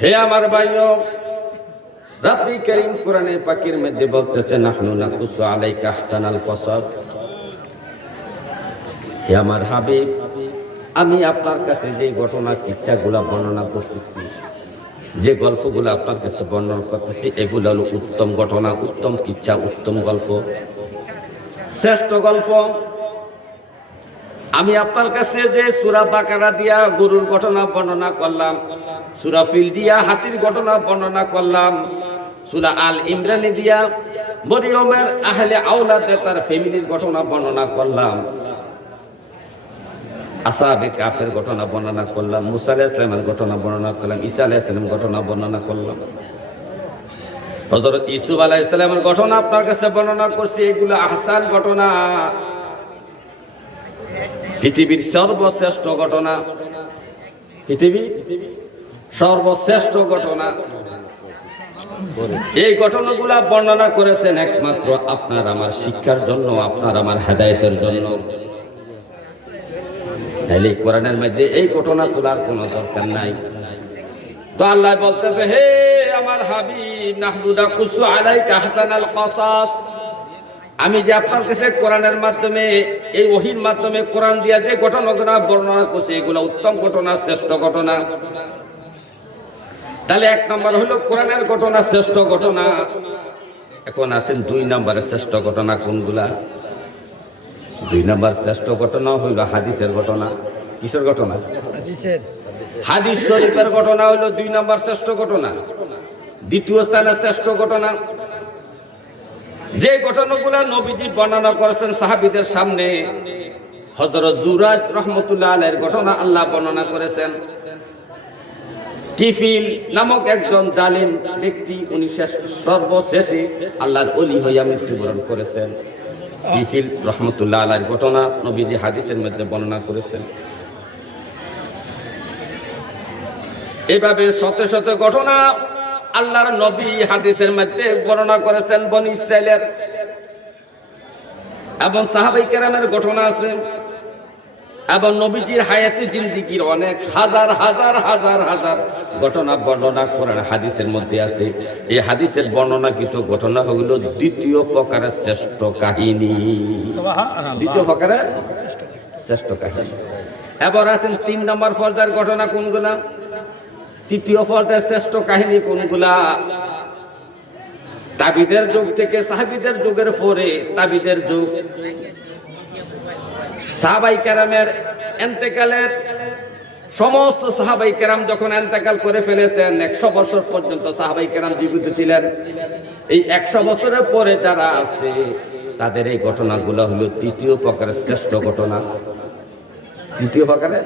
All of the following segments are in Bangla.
হে আমার ভাইও, রাব্বি করিম কোরআনে পাকির মধ্যে বলতেছে, নাহনু নাকুসু আলাইকা আহসানাল কসাস। হে আমার হাবিব, আমি আপনার কাছে যে ঘটনা কিচ্ছাগুলা বর্ণনা করতেছি, যে গল্পগুলো আপনার কাছে বর্ণনা করতেছি, এগুলো হলো উত্তম ঘটনা, উত্তম কিচ্ছা, উত্তম গল্প। শ্রেষ্ঠ গল্প আমি আপনার কাছে যে সুরা বাকারা দিয়া গরুর ঘটনা বর্ণনা করলাম, সুরা ফিল দিয়া হাতির ঘটনা বর্ণনা করলাম, সুরা আল ইমরানি দিয়া মরিয়মের আহলে আওলাদে তার ফ্যামিলির ঘটনা বর্ণনা করলাম, আসাবে কাফের ঘটনা বর্ণনা করলাম, মুসা আলাহ ইসলামের ঘটনা বর্ণনা করলাম, ঈসা আলাহ ইসলামের ঘটনা বর্ণনা করলাম। হজরত ইসুফ আলাহ ইসলামের ঘটনা আপনার কাছে বর্ণনা করছি, এগুলো আহসান ঘটনা। পৃথিবীর সর্বশ্রেষ্ঠ ঘটনা। পৃথিবী? সর্বশ্রেষ্ঠ ঘটনা। এই ঘটনাগুলা বর্ণনা করেছেন একমাত্র আপনার আমার শিক্ষার জন্য, আপনার আমার হেদায়তের জন্য। এই কোরআনের মধ্যে এই ঘটনা তোলার কোনো দরকার নাই। তো আল্লাহ বলতেছে, হে আমার হাবিব নাহদুদা কুসু আলাইকা হাসানাল কসাস। আমি যে আপনার কাছে কোরআনের মাধ্যমে এই ওহির মাধ্যমে কোরআন দিয়া যে ঘটনাগুলো বর্ণনা করছি এগুলো উত্তম ঘটনা শ্রেষ্ঠ ঘটনা। তাহলে এক নম্বর হলো কোরআনের ঘটনা শ্রেষ্ঠ ঘটনা। এখন আসেন দুই নম্বরের শ্রেষ্ঠ ঘটনা কোনগুলা? দুই নম্বর শ্রেষ্ঠ ঘটনা হইল হাদিসের ঘটনা। কিসের ঘটনা? হাদিস শরীফের ঘটনা হলো দুই নম্বর শ্রেষ্ঠ ঘটনা। দ্বিতীয় স্থানে শ্রেষ্ঠ ঘটনা। যে ঘটনাগুলো নবীজি বর্ণনা করেছেন সাহাবিদের সামনে হজরত জুরাজ রহমতুল্লাহ আলের ঘটনা আল্লাহ বর্ণনা করেছেন। কিফিল নামক একজন জালিম ব্যক্তি, উনি শেষ, সর্বশেষে আল্লাহর অলি হইয়া মৃত্যুবরণ করেছেন। কিফিল রহমতুল্লাহ আলার ঘটনা নবীজি হাদিসের মধ্যে বর্ণনা করেছেন। এভাবে শত শত ঘটনা আল্লাহর নবী হাদিসের মধ্যে বর্ণনা করেছেন বন ইসরায়েলের এবং সাহাবাই কেরামের ঘটনা আছে। এবং নবীজির হায়াতে জিন্দিগির অনেক হাজার হাজার হাজার হাজার ঘটনা বর্ণনা করেন হাদিসের মধ্যে আছে। এই হাদিসের বর্ণনাকৃত ঘটনা হইল দ্বিতীয় প্রকারের শ্রেষ্ঠ কাহিনী। দ্বিতীয় প্রকারের শ্রেষ্ঠ কাহিনী। এবার আছেন তিন নম্বর পর্যায়ের ঘটনা কোনগুলা? তৃতীয় পর্যায়ের শ্রেষ্ঠ কাহিনী কোনগুলা? তাবিদের যুগ থেকে সাহাবিদের যুগের পরে তাবিদের যুগ। সাহাবাই কেরামের এন্তেকালের সমস্ত সাহাবাই কেরাম যখন এন্তেকাল করে ফেলেছেন, একশো বছর পর্যন্ত সাহাবাই কেরাম জীবিত ছিলেন। এই একশো বছরের পরে যারা আছে, তাদের এই ঘটনাগুলো হলো তৃতীয় প্রকারের শ্রেষ্ঠ ঘটনা। তৃতীয় প্রকারের?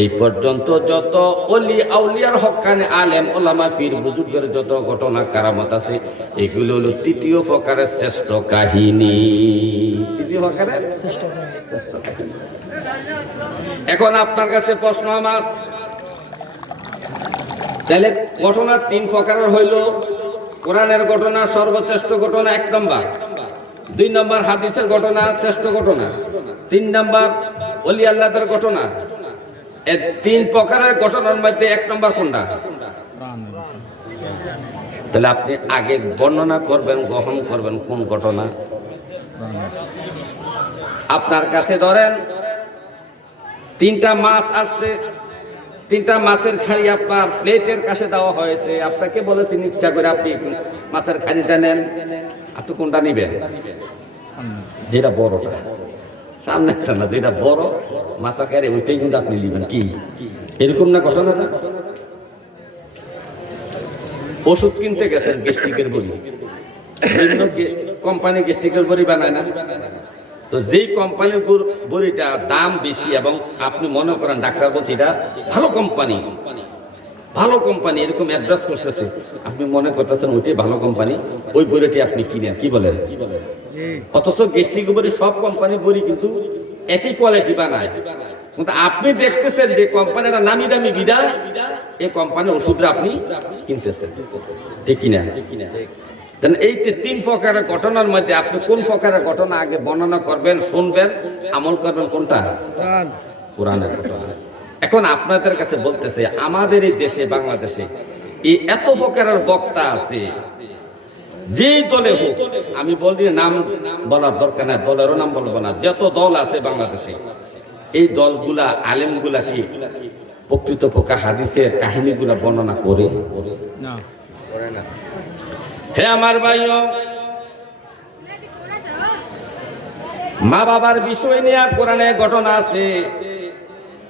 এই পর্যন্ত যত অলি আউলিয়ার হকানে আলেম ওলামা ফির বুজুর্গের যত ঘটনা কারামত আছে এগুলো হলো তৃতীয় প্রকারের শ্রেষ্ঠ কাহিনী। তৃতীয় প্রকারের করে শ্রেষ্ঠ কাহিনী। এখন আপনার কাছে প্রশ্ন আমার। তাহলে ঘটনা তিন প্রকারের হইল। কোরআনের ঘটনা সর্বশ্রেষ্ঠ ঘটনা এক নম্বর। দুই নম্বর হাদিসের ঘটনা শ্রেষ্ঠ ঘটনা। তিন নম্বর অলি আল্লাদের ঘটনা। এ তিন প্রকারের ঘটনার মধ্যে এক নম্বর কোনটা? তাহলে আপনি আগে বর্ণনা করবেন, গ্রহণ করবেন কোন ঘটনা। আপনার কাছে ধরেন, তিনটা মাছ আসছে, তিনটা মাছের খাড়ি আপনার প্লেটের কাছে দেওয়া হয়েছে। আপনাকে বলেছেন ইচ্ছা করে আপনি মাছের খাড়িটা নেন। আপনি কোনটা নিবেন? যেটা বড়টা। সামনে একটা না, যেটা বড় মাছের খাড়ি ওইটাই কিন্তু আপনি নিবেন। কি? এরকম না ঘটনাটা ওষুধ কিনতে গেছেন গেস্টিকের বিভিন্ন কোম্পানি গেস্টিকের বড়ি বানায় না? তো যেই কোম্পানির বড়িটা দাম বেশি এবং আপনি মনে করেন, ডাক্তার বলছে এটা ভালো কোম্পানি। ভালো কোম্পানি এরকম অ্যাড্রেস করতেছে। আপনি মনে করতেছেন ওইটাই ভালো কোম্পানি ওই বইটি আপনি কিনেন কি বলেন? অথচ গেস্টিক বড়ি সব কোম্পানির বই কিন্তু একই কোয়ালিটি বানায়। কিন্তু আপনি দেখতেছেন যে কোম্পানিটা নামি দামি বিদায় এই কোম্পানির ওষুধটা আপনি কিনতেছেন। ঠিক কিনা? এই তিন প্রকারের ঘটনার মধ্যে আপনি কোন প্রকারের ঘটনা আগে বর্ণনা করবেন শুনবেন আমল করবেন কোনটা? কোরআনের ঘটনা। এখন আপনাদের কাছে বলতেছে আমাদের এই দেশে বাংলাদেশে এই এত প্রকারের বক্তা আছে যেই দলে হোক আমি বলি নাম বলার দরকার নাই দলেরও নাম বলব না যত দল আছে বাংলাদেশে এই দলগুলা আলেমগুলা কি প্রকৃত পোকা হাদিসের কাহিনীগুলা বর্ণনা করে? না। হে আমার ভাইও মা বাবার বিষয় নিয়ে কোরআনে ঘটনা আছে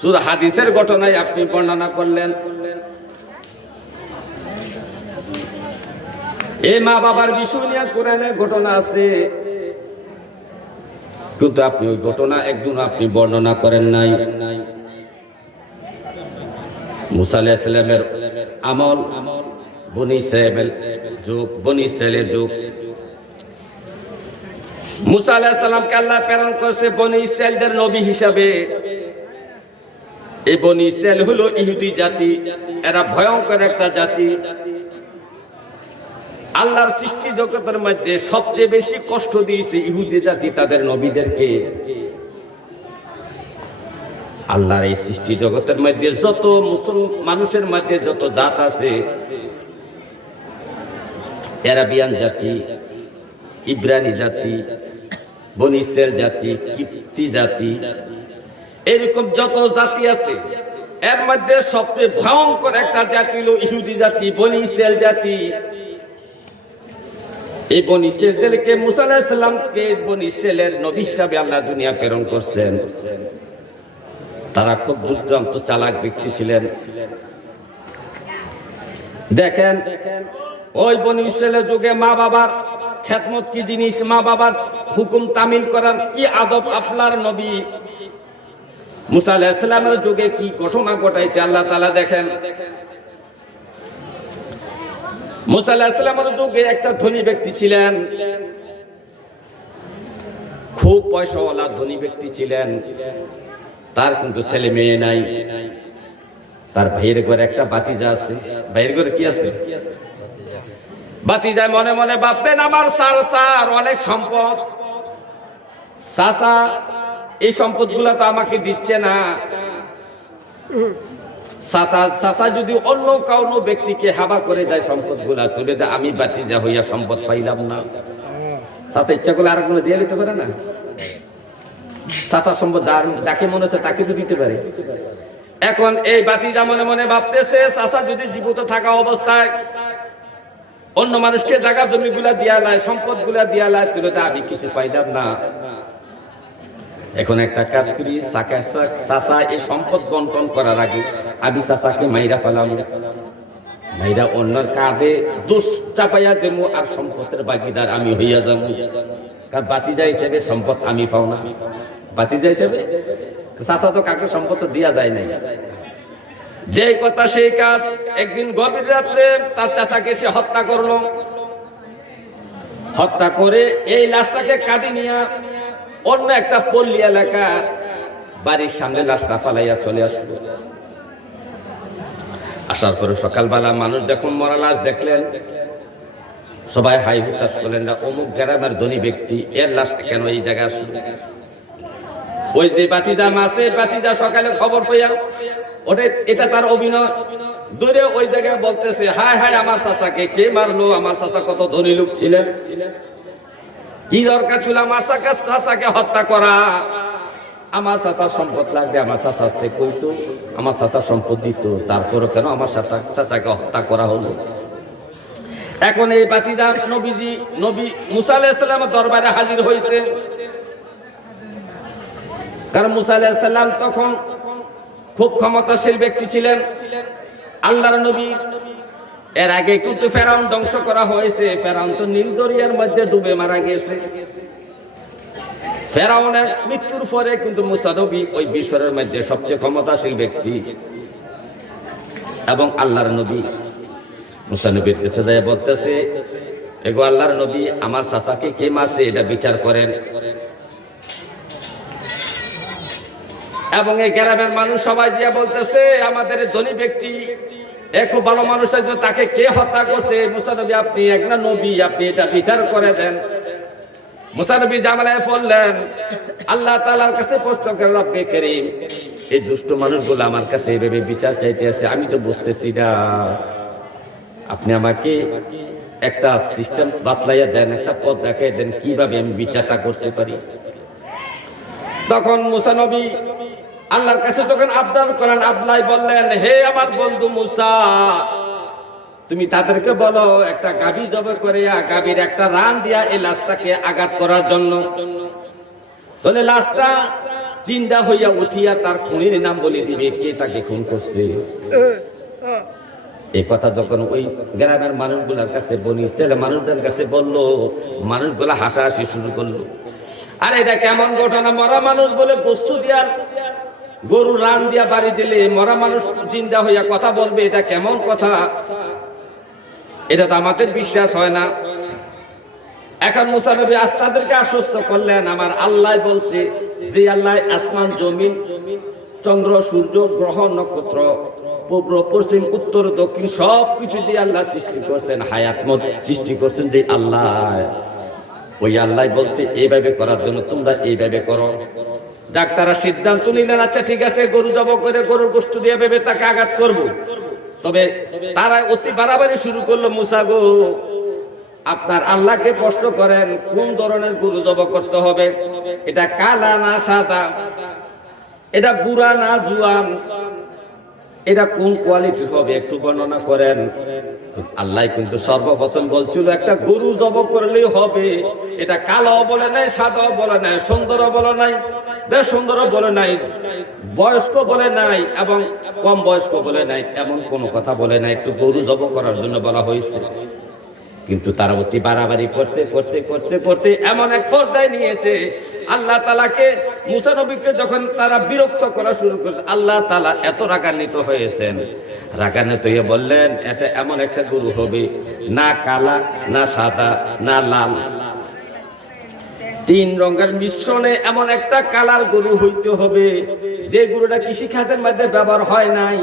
শুধু হাদিসের ঘটনায় আপনি বর্ণনা করলেন। এই মা বাবার বিষয় নিয়ে কোরআনে ঘটনা আছে। কিন্তু আপনি ওই ঘটনা একদিন আপনি বর্ণনা করেন নাই। মুসা আলাইহিস সালামের আমল, বনি ইসরায়েলের যুগ, বনি ইসরায়েলের যুগ। মুসা আলাইহিস সালামকে আল্লাহ প্রেরণ করছে বনি ইসরায়েলদের নবী হিসাবে। এই বনি ইসরায়েল হলো ইহুদি জাতি, এরা ভয়ঙ্কর একটা জাতি। আল্লাহর সৃষ্টি জগতের মধ্যে সবচেয়ে বেশি কষ্ট দিয়েছে ইহুদি জাতি তাদের নবীদেরকে। আল্লাহর এই সৃষ্টি জগতের মধ্যে যত মুসলমান মানুষের মধ্যে যত জাত আছে, অ্যারাবিয়ান জাতি, ইব্রানি জাতি, বনি ইসরায়েল জাতি, কিপ্তি জাতি এরকম যত জাতি আছে, এর মধ্যে সবচেয়ে ভয়ঙ্কর একটা জাতি হলো ইহুদি জাতি, বনি ইসরায়েল জাতি। এই বনি ইসরায়েলদেরকে মুসা আলাইহিস সালামকে বনি ইসরায়েলের নবী হিসাবে আল্লাহ দুনিয়া প্রেরণ করছেন। তারা খুব দুর্দান্ত চালাক ব্যক্তি ছিলেন। দেখেন, ওই বনি ইসরায়েলের যুগে মা বাবার খেদমত কি জিনিস? মা বাবার হুকুম তামিল করার কি আদব আপনার নবী? মুসা আলাইহিসসালামের যুগে কি ঘটনা ঘটাইছে আল্লাহ তাআলা দেখেন। মুসা আলাইহিসসালামের যুগে একটা ধনী ব্যক্তি ছিলেন। খুব পয়সাওয়ালা ধনী ব্যক্তি ছিলেন। তার কিন্তু ছেলে মেয়ে নাই। তার ভাইয়ের ঘরে একটা বাতিজা আছে। ভাইয়ের ঘরে কি আছে? বাতিজায় মনে মনে ভাববেন আমার সার সার অনেক সম্পদ। চাচা এই সম্পদ তো আমাকে দিচ্ছে না। চাচা যদি অন্য কাউনো ব্যক্তিকে হাবা করে যায় সম্পদগুলা তুলে দেয় আমি বাতিজা হইয়া সম্পদ পাইলাম না। চাচা ইচ্ছা করলে আর কোনো দিয়ে দিতে পারে না? চাচা সম্পদ যার, যাকে মনে হচ্ছে তাকে তো দিতে পারে। এখন এই বাতিজা মনে মনে ভাবতেছে চাচা যদি জীবিত থাকা অবস্থায় অন্য মানুষকে জায়গা জমি গুলা দিয়া লাই সম্পদগুলা দিয়া লাই তুলে আমি কিছু পাইলাম না। এখন একটা কাজ করি চাচা এই সম্পদ বন্টন করার আগে আমি চাচাকে মাইরা ফেলাম। মাইরা অন্যের কাঁধে দোষ চাপাইয়া দেবো আর সম্পদের বাগিদার আমি হইয়া যাব। কারণ বাতিজা হিসেবে সম্পদ আমি পাও না। বাতিজা হিসেবে? চাচা তো কাকে সম্পদ দিয়া যায় নাই। যে কথা সেই কাজ, একদিন গভীর রাত্রে তার চাচাকে সে হত্যা করল। হত্যা করে এই লাশটাকে কাটি নিয়ে অন্য একটা পল্লী এলাকা, বাড়ির সামনে রাস্তা ফালাইয়া চলে আসলো। আসার পরে সকালবেলা মানুষ দেখুন মরা লাশ দেখলেন, সবাই হাই হুতাশ করলেন না, অমুক গ্রামের ধনী ব্যক্তি, এর লাশ কেন এই জায়গায় আসলো? ওই যে বাতিজা মাসে বাতিজা সকালে খবর পাইয়া ওটা এটা তার অভিনয়। দূরে ওই জায়গায় বলতেছে, হায় হায় আমার চাচাকে, কে মারলো? আমার চাচা কত ধনী লোক ছিলেন। কি দরকার ছিল আমার চাচা চাচাকে হত্যা করা। আমার চাচার সম্পদ লাগবে, আমার চাচা আসতে কইতো, আমার চাচার সম্পদ দিত। তারপরে কেন আমার চাচা চাচাকে হত্যা করা হলো? এখন এই বাতিদা নবীজি, নবী মুসা আলাইহিস সালামের দরবারে হাজির হয়েছে কারণ মুসা আলাইহিস সালাম তখন খুব ক্ষমতাশীল ব্যক্তি ছিলেন। আল্লাহর নবী এর আগে কিন্তু ফেরাউন ধ্বংস করা হয়েছে। ফেরাউন তো নীল দরিয়ার মধ্যে ডুবে মারা গেছে। ফেরাউনের মৃত্যুর পরে কিন্তু মুসা নবী ওই বিশ্বরের মধ্যে সবচেয়ে ক্ষমতাশীল ব্যক্তি। এবং আল্লাহর নবী। মুসানবীর কাছে যায় বলতেছে, এগো আল্লাহর নবী, আমার চাচাকে কে মারছে? এটা বিচার করেন। এবং এই গ্রামের মানুষ সবাই যে বলতেছে, আমাদের ধনী ব্যক্তি এ খুব ভালো মানুষ আছে তাকে কে হত্যা করছে? মুসানবী আপনি একটা নবী, আপনি এটা বিচার করে দেন। মুসানবী জামালায় পড়লেন, আল্লাহ তাআলার কাছে প্রশ্ন করে রব্বে করিম, এই দুষ্ট মানুষগুলো আমার কাছে এইভাবে বিচার চাইতে আছে, আমি তো বুঝতেছি না। আপনি আমাকে একটা সিস্টেম বাতলাইয়া দেন, একটা পথ দেখাই দেন, কীভাবে আমি বিচারটা করতে পারি? তখন মুসা নবী আল্লাহর কাছে যখন আবদার করেন আবলাই বললেন, হে আমার বন্ধু মুসা, তুমি তাদেরকে বলো, একটা গাভী জবে করে গাভীর একটা রান দিয়া এই লাশটাকে আঘাত করার জন্য। তাহলে লাশটা চিন্তা হইয়া উঠিয়া তার খুনির নাম বলে দিবে, কে তাকে খুন করছে? এই কথা যখন ওই গ্রামের মানুষগুলোর কাছে বনি ইসরায়েলের মানুষদের কাছে বলল, মানুষগুলো হাসাহাসি শুরু করল। আর, এটা কেমন ঘটনা? মরা মানুষ বলে বস্তু দিয়া গরু রান দিয়া বাড়ি দিলে মরা মানুষ জিন্দা হইয়া কথা বলবে, এটা কেমন কথা? এটা তো আমাদের বিশ্বাস হয় না। এখন মুসানবী আজ তাদেরকে আশ্বস্ত করলেন, আমার আল্লাহ বলছে যে, আল্লাহ আসমান, জমিন, চন্দ্র, সূর্য, গ্রহ, নক্ষত্র, পূর্ব, পশ্চিম, উত্তর, দক্ষিণ, সব কিছু যে আল্লাহ সৃষ্টি করছেন, হায়াত মত সৃষ্টি করছেন যে আল্লাহ। ওই আল্লাহ বলছে, এইভাবে করার জন্য তোমরা এইভাবে করো। ডাক্তাররা সিদ্ধান্ত নিলেন আচ্ছা ঠিক আছে, গরু জব করে গরুর গোষ্ঠ দিয়ে ভেবে তাকে আঘাত করব। তবে তারা অতি বাড়াবাড়ি শুরু করল, মুসা গো, আপনার আল্লাহকে প্রশ্ন করেন, কোন ধরনের গরু জব করতে হবে? এটা কালা না সাদা? এটা বুড়া না জুয়ান? এটা কোন কোয়ালিটির হবে একটু বর্ণনা করেন। আল্লাহ কিন্তু সর্বপ্রথম বলছিল, একটা গরু জব করলেই হবে। এটা কালো বলে নাই, সাদাও বলে নাই সুন্দর বলে নাই, বেশ সুন্দর বলে নাই, বয়স্ক বলে নাই এবং কম বয়স্ক বলে নাই, এমন কোনো কথা বলে নাই। একটু গরু জব করার জন্য বলা হয়েছে। কিন্তু তারা অতি বাড়াবাড়ি করতে করতে করতে করতে এমন এক পর্যায়ে নিয়েছে আল্লাহ তালাকে মুসানবীকে যখন তারা বিরক্ত করা শুরু করেছে, আল্লাহ তালা এত রাগান্বিত হয়েছেন। রাগান্বিত হয়ে বললেন, এটা এমন একটা গরু হবে, না কালা, না সাদা, না লাল। তিন রঙের মিশ্রণে এমন একটা কালার গরু হইতে হবে যে গরুটা কৃষি খাতের মধ্যে ব্যবহার হয় নাই,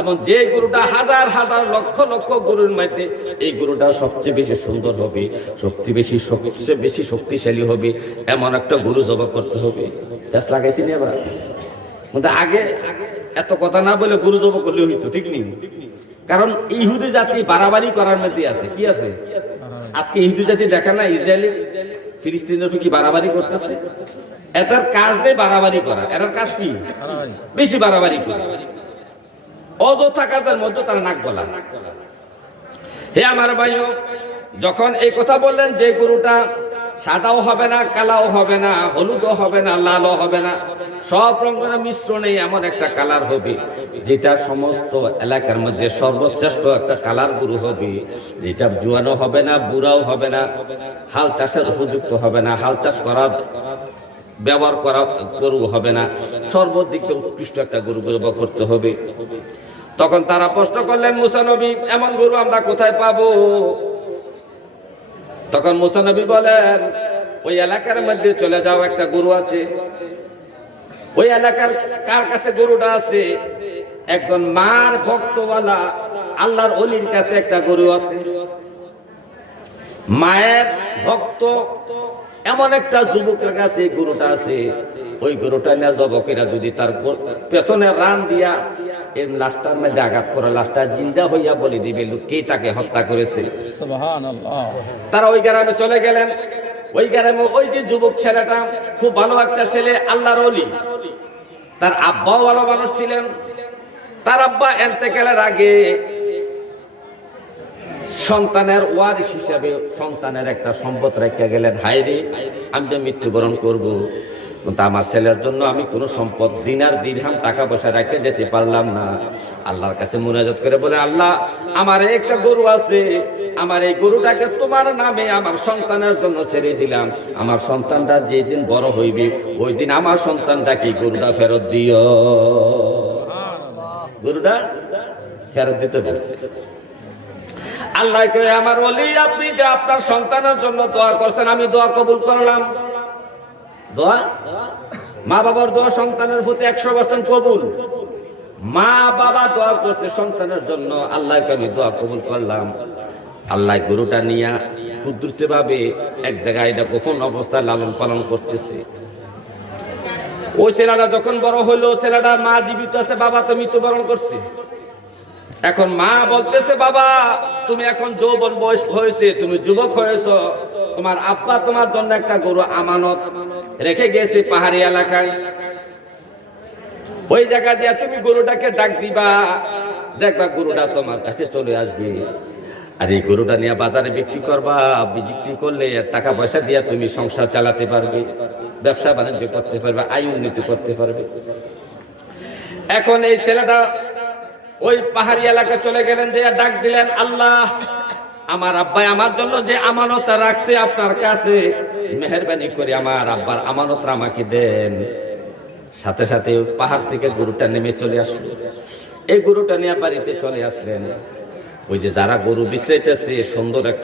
এবং যে গরুটা হাজার হাজার লক্ষ লক্ষ গরুর মধ্যে, এই গরুটা সবচেয়ে বেশি সুন্দর হবে সবচেয়ে বেশি সবচেয়ে বেশি শক্তিশালী হবে, এমন একটা গরু জবা করতে হবে। গাছ লাগাইছি নি এবার। কিন্তু আগে এত কথা না বলে গরু জবা করলে হইতো, ঠিক নেই। কারণ ইহুদি জাতি বাড়াবাড়ি করার মধ্যে আছে, কি আছে? আজকে ইহুদি জাতি দেখা না, ইসরায়েলি, ফিলিস্তিনের কি বাড়াবাড়ি করতেছে? এটার কাজ নেই বাড়াবাড়ি করা। এটার কাজ কি? বেশি বাড়াবাড়ি করা। অযথা কাজের মধ্যে তার নাক গলা হে আমার ভাইও, যখন এই কথা বললেন যে গরুটা সাদাও হবে না, কালাও হবে না, হলুদও হবে না, লালও হবে না, সব রঙের মিশ্রণে এমন একটা কালার হবে, যেটা সমস্ত এলাকার মধ্যে সর্বশ্রেষ্ঠ একটা কালার গরু হবে, যেটা জুয়ানো হবে না, বুড়াও হবে না, হাল চাষের উপযুক্ত হবে না, হাল চাষ করা ব্যবহার করা গরু হবে না। সর্বদিক উৎকৃষ্ট একটা গরু ব্যবহার করতে হবে। তখন তারা প্রশ্ন করলেন মুসানবী এমন গরু আমরা কোথায় পাবো? তখন মুসানবী বলেন, ওই এলাকার মধ্যে চলে যাও, একটা গরু আছে। ওই এলাকার কার কাছে গরুটা আছে? একজন মার ভক্তওয়ালা আল্লাহর অলির কাছে একটা গরু আছে। মায়ের ভক্ত এমন একটা যুবকের কাছে গরুটা আছে। ওই গরুটা নিয়ে যুবকেরা যদি তার পেছনে রান দিয়া এই লাশটার মধ্যে আঘাত করে লাশটা জিন্দা হইয়া বলে দিবে লোক কে তাকে হত্যা করেছে। তারা ওই গ্রামে চলে গেলেন। ওই গ্রামে ওই যে যুবক ছেলেটা খুব ভালো একটা ছেলে আল্লাহর অলি তার আব্বাও ভালো মানুষ ছিলেন। তার আব্বা এন্তেকালের আগে সন্তানের ওয়ারিস হিসাবে সন্তানের একটা সম্পদ রেখে গেলেন হাইরে আমি তো মৃত্যুবরণ করব। কিন্তু আমার ছেলের জন্য আমি কোনো সম্পদ, দিনার দিরহাম টাকা পয়সা রেখে যেতে পারলাম না। আল্লাহর কাছে মুনাজাত করে বলে, আল্লাহ, আমার একটা গরু আছে। আমার এই গরুটাকে তোমার নামে আমার সন্তানের জন্য ছেড়ে দিলাম। আমার সন্তানটা যেদিন বড় হইবে ওই দিন আমার সন্তানটাকে গরুটা ফেরত দিও। গরুটা ফেরত দিতে বলছে। আল্লাহ কয়ে, আমার অলি আপনি যে আপনার সন্তানের জন্য দোয়া করছেন, আমি দোয়া কবুল করলাম। দোয়া? মা বাবার দোয়া সন্তানের প্রতি একশো পার্সেন্ট কবুল। মা বাবা দোয়া করছে সন্তানের জন্য আল্লাহকে আমি দোয়া কবুল করলাম। আল্লাহ গরুটা নিয়ে ক্ষুদ্রতে ভাবে এক জায়গায় এটা গোপন অবস্থায় লালন পালন করতেছে। ওই ছেলেটা যখন বড় হইল ছেলেটা মা জীবিত আছে, বাবা তো মৃত্যুবরণ করছে। এখন মা বলতেছে, বাবা, তুমি এখন যৌবন বয়স হয়েছে, তুমি যুবক হয়েছ। তোমার আব্বা তোমার জন্য একটা গরু আমানত রেখে গেছে পাহাড়ি এলাকায়। ওই জায়গা দিয়ে তুমি গরুটাকে ডাক দিবা, দেখবা গরুটা তোমার কাছে চলে আসবে। আর এই গরুটা নিয়ে বাজারে বিক্রি করবা, বিক্রি করলে টাকা পয়সা দিয়ে তুমি সংসার চালাতে পারবে, ব্যবসা বাণিজ্য করতে পারবে, আয় উন্নতি করতে পারবে। এখন এই ছেলেটা ওই পাহাড়ি এলাকা চলে গেলেন যে ডাক দিলেন, আল্লাহ, আমার আব্বাই আমার জন্য যে আমানত রাখছে আপনার কাছে, মেহরবানি করে আমার আব্বার আমানত আমাকে দেন। সাথে সাথে পাহাড় থেকে গরুটা নেমে চলে আসলো। এই গরুটা নিয়ে বাড়িতে চলে আসলেন। ওই যে যারা গরু বিশ্রাইতেছে, সুন্দর